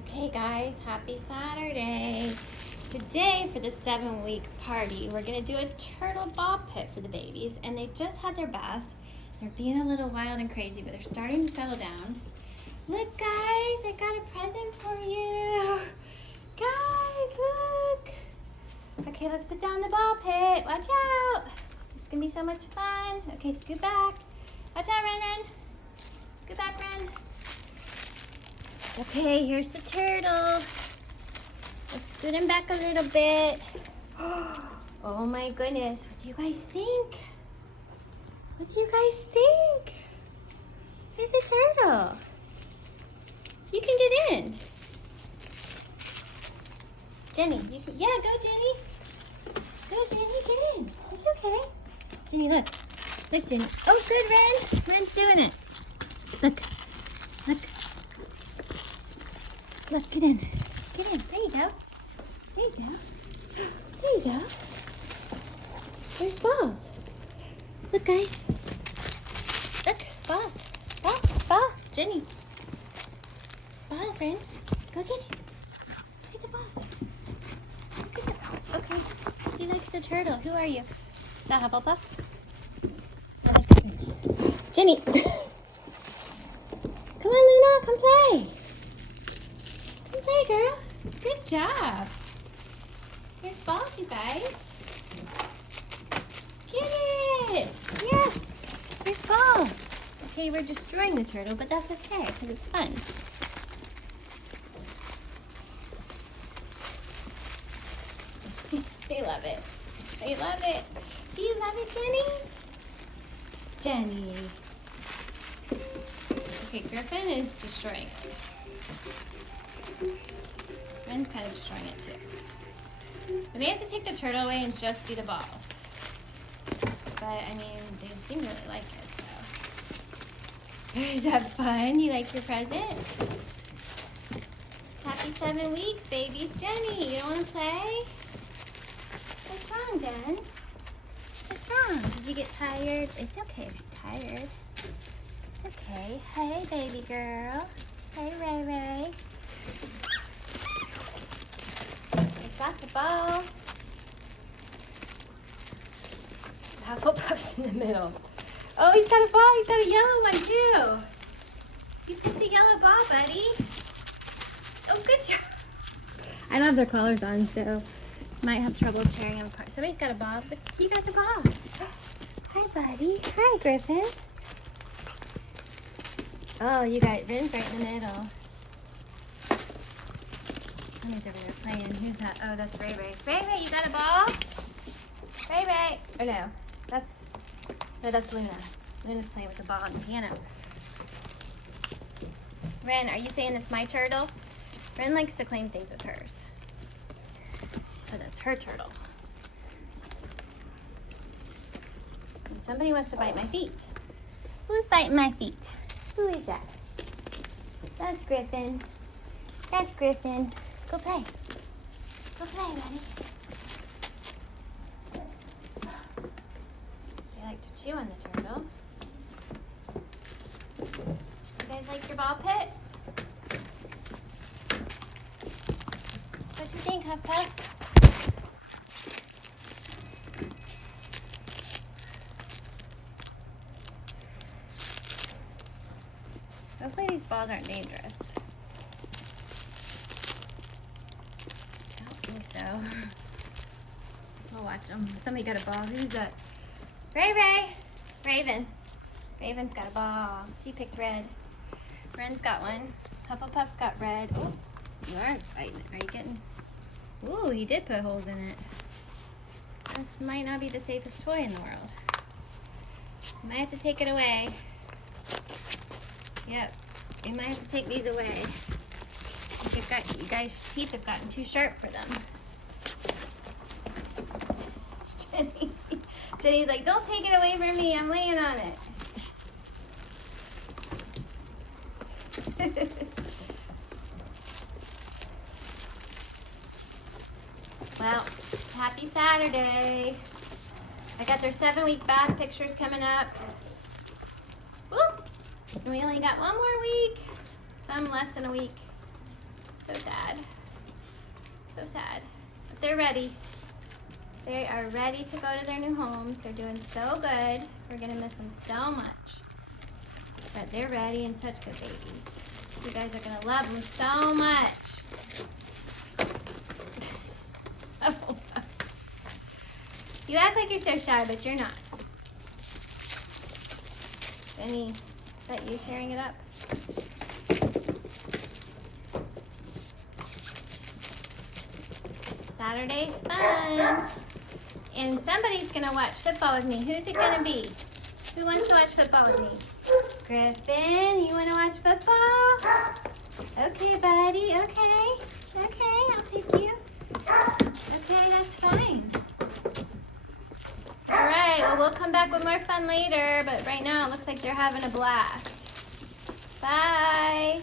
Okay guys, happy Saturday. Today for the 7-week party, we're gonna do a turtle ball pit for the babies, and they just had their baths. They're being a little wild and crazy, but they're starting to settle down. Look guys, I got a present for you. Guys, look. Okay, let's put down the ball pit. Watch out. It's gonna be so much fun. Okay, scoot back. Watch out, Ren. Scoot back, Ren. Okay, here's the turtle. Let's scoot him back a little bit. Oh my goodness, what do you guys think? What do you guys think? It's a turtle. You can get in. Jenny, you can, yeah, go Jenny. Go Jenny, get in. It's okay. Jenny, look. Look, Jenny. Oh, good, Ren. Ren's doing it. Look. Look. Look, get in. Get in. There you go. There you go. There you go. There's balls. Look, guys. Look, balls. Balls. Balls. Jenny. Balls, Ren. Go get it. Get the balls. Get the balls. Okay. He likes the turtle. Who are you? Is that Hufflepuff? Oh, that's good. Jenny. Come on, Luna. Come play. Come play, girl. Good job. Here's balls, you guys. Get it. Yes. Here's balls. Okay, we're destroying the turtle, but that's okay because it's fun. They love it. They love it. Do you love it, Jenny? Jenny. Okay, Griffin is destroying it. Ren's kind of destroying it too. We may have to take the turtle away and just do the balls. But I mean, they seem really like it, so. Is that fun? You like your present? Happy 7 weeks, babies. Jenny, you don't want to play? What's wrong, Jen? What's wrong? Did you get tired? It's okay if you're tired. It's okay. Hey, baby girl. Hey, Ray Ray. There's lots of balls. Hufflepuff's in the middle. Oh, he's got a ball. He's got a yellow one, too. You picked a yellow ball, buddy. Oh, good job. I don't have their collars on, so might have trouble tearing them apart. Somebody's got a ball. But you got the ball. Hi, buddy. Hi, Griffin. Oh, you got Ren's right in the middle. Somebody's over there playing. Who's that? Oh, that's Ray Ray. Ray Ray, you got a ball? Ray Ray. Or no, that's Luna. Luna's playing with the ball on the piano. Ren, are you saying it's my turtle? Ren likes to claim things as hers. So that's her turtle. And somebody wants to bite my feet. Who's biting my feet? Who is that? That's Griffin. That's Griffin. Go play. Go play, buddy. They like to chew on the turtle. You guys like your ball pit? What do you think, Huff Puff? Hopefully these balls aren't dangerous. I don't think so. We'll watch them. Somebody got a ball. Who's that? Ray Ray. Raven. Raven's got a ball. She picked red. Ren's got one. Hufflepuff's got red. Oh, you are fighting it. Are you getting... Ooh, you did put holes in it. This might not be the safest toy in the world. You might have to take it away. Yep, you might have to take these away. You guys' teeth have gotten too sharp for them. Jenny's like, don't take it away from me. I'm laying on it. Well, happy Saturday. I got their 7-week bath pictures coming up. Woo! And we only got one more week. Some less than a week. So sad. So sad. But they're ready. They are ready to go to their new homes. They're doing so good. We're gonna miss them so much. But they're ready and such good babies. You guys are gonna love them so much. You act like you're so shy, but you're not. Jenny, is that you tearing it up? Saturday's fun. And somebody's gonna watch football with me. Who's it gonna be? Who wants to watch football with me? Griffin, you wanna watch football? Okay, buddy, okay. Okay, I'll pick you. Okay, that's fine. All right, well, we'll come back with more fun later, but right now it looks like they're having a blast. Bye.